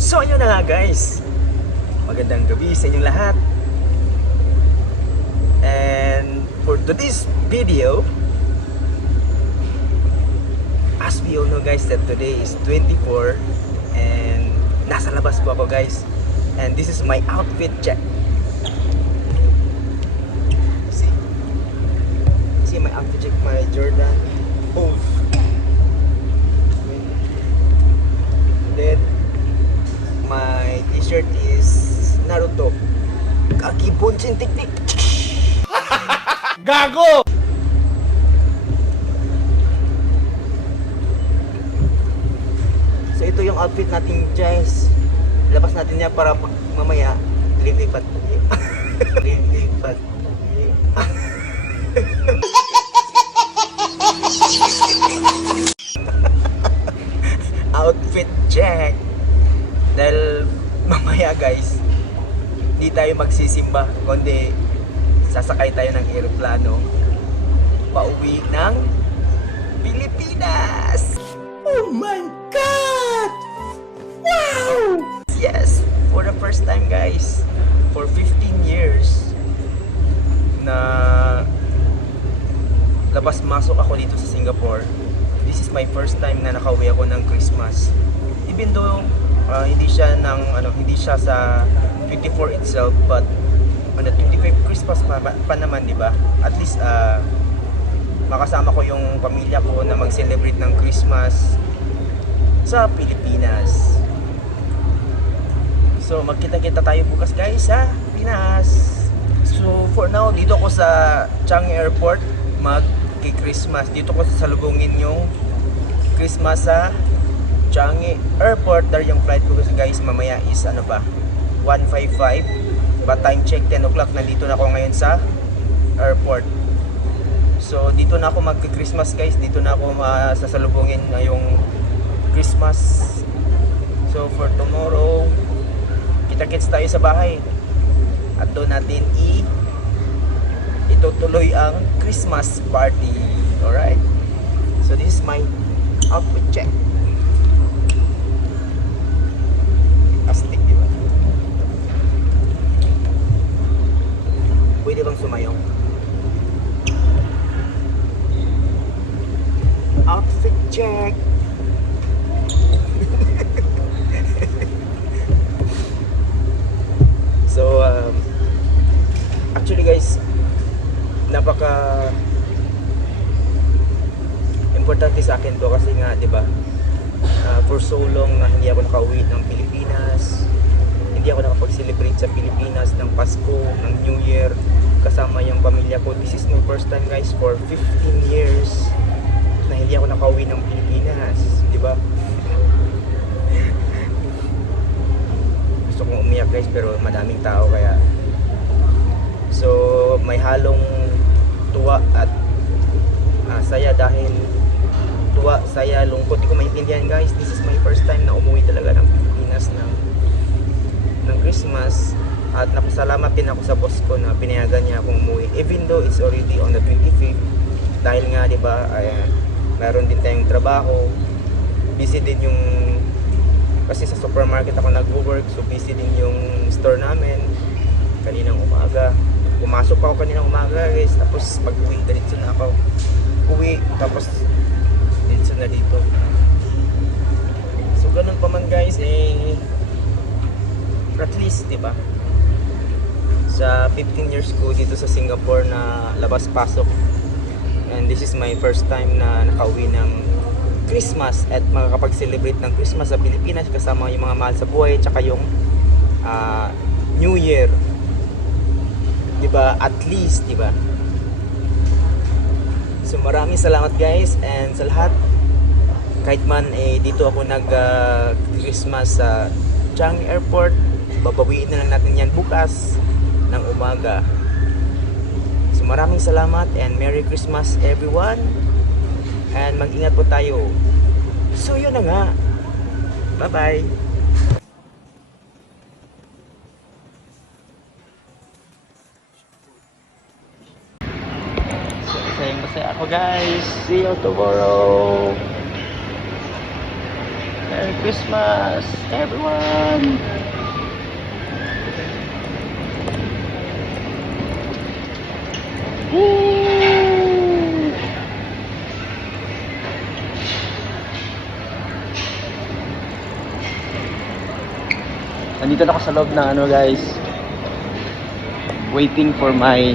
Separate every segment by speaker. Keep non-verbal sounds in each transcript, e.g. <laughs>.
Speaker 1: So yun na nga guys. Magandang gabi sa inyong lahat. And for today's video, as we all know guys that today is 24 and nasa labas po ako guys. And this is my outfit check. See? See my outfit check, my Jordan. Oh. Then my t-shirt is Naruto. Kaki Bunshin Tiktik. <laughs>
Speaker 2: Gago!
Speaker 1: So ito yung outfit natin guys. Labas natin niya para pa- mamaya lilipat. lilipat. <laughs> hindi tayo magsisimba, kundi sasakay tayo ng eroplano pauwi ng Pilipinas. Oh my God! Wow! Yes, for the first time guys, for 15 years na labas-masok ako dito sa Singapore. This is my first time na nakauwi ako ng Christmas. Even though uh, hindi siya ng ano, hindi siya sa 24 itself, but on the 25 Christmas pa, pa naman, di ba? At least uh, makasama ko yung pamilya ko na mag-celebrate ng Christmas sa Pilipinas. So magkita-kita tayo bukas guys sa Pinas. So for now, dito ko sa Changi Airport mag Christmas. Dito ko sasalubungin yung Christmas sa Changi Airport. There yung flight ko guys mamaya is ano ba? 155. But time check 10 o'clock nandito na ako ngayon sa airport. So dito na ako magki-Christmas guys. Dito na ako masasalubungin na Christmas. So for tomorrow, kita-kits tayo sa bahay. At doon natin i itutuloy ang Christmas party. Alright? So this is my outfit check. Outfit check. So, um, actually guys, napaka importante sa akin to kasi nga, di ba, uh, for so long na hindi ako nakauwi ng Pilipinas, hindi ako nakapag-celebrate sa Pilipinas ng Pasko, ng New Year, kasama yung pamilya ko. This is my first time guys for 15 years hindi ako nakauwi ng Pilipinas, di ba? gusto kong umiyak guys pero madaming tao kaya. So may halong tuwa at ah, saya dahil tuwa, saya, lungkot. Di ko maintindihan guys. This is my first time na umuwi talaga ng Pilipinas ng ng Christmas. At napasalamat din ako sa boss ko na pinayagan niya akong umuwi even though it's already on the 25th dahil nga di ba ay, meron din tayong trabaho. Busy din yung kasi sa supermarket ako nagwo-work so busy din yung store namin. Kaninang umaga. Pumasok ako kaninang umaga guys. Tapos pag uwi diretso na ako. Uwi tapos diretso na dito. So ganun pa man guys eh at least di ba? Sa 15 years ko dito sa Singapore na labas-pasok and this is my first time na nakauwi ng Christmas at makakapag-celebrate ng Christmas sa Pilipinas kasama yung mga mahal sa buhay tsaka yung ah, New Year. 'Di ba? At least, 'di ba? So maraming salamat guys and sa lahat kahit man eh dito ako nag ah, Christmas sa Changi Airport, babawiin na lang natin yan bukas ng umaga. Maraming salamat and Merry Christmas everyone. And mag-ingat po tayo. So yun na nga. Bye-bye. Masayang masaya ako guys. See you tomorrow.
Speaker 2: Merry Christmas, everyone! Nandito na ako sa loob ng ano guys. Waiting for my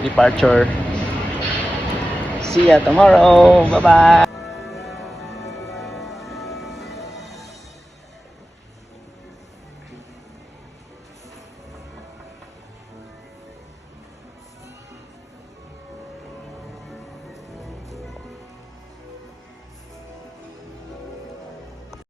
Speaker 2: departure. See ya tomorrow. Bye-bye.